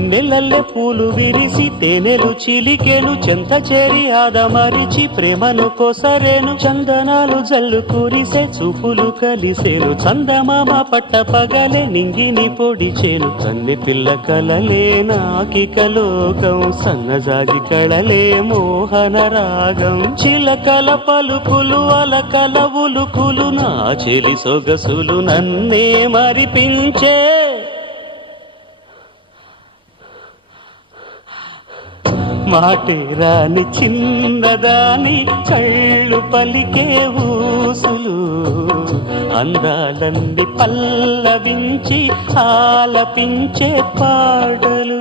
వెన్నెలల్లె పూలు విరిసి తేనెలు చిలికేను చెంత చేరి ఆదమరిచి ప్రేమను కొసరేను చందనాలు జల్లు కురిసే చూపులు కలిసేను చందమామ పట్ట పగలే నింగిని పొడిచేను కన్నె పిల్ల కలలే నాకిక లోకం సన్నజాజి కళలే మోహన రాగం చిలకల పలుకులు అలకల ఉలుకులు నా చెలి సొగసులు నన్నే మరిపించే మాటే రాని చిన్నదాని కళ్ళు పలికే ఊసులు అందాలన్నీ పల్లవించి ఆలపించే పాటలు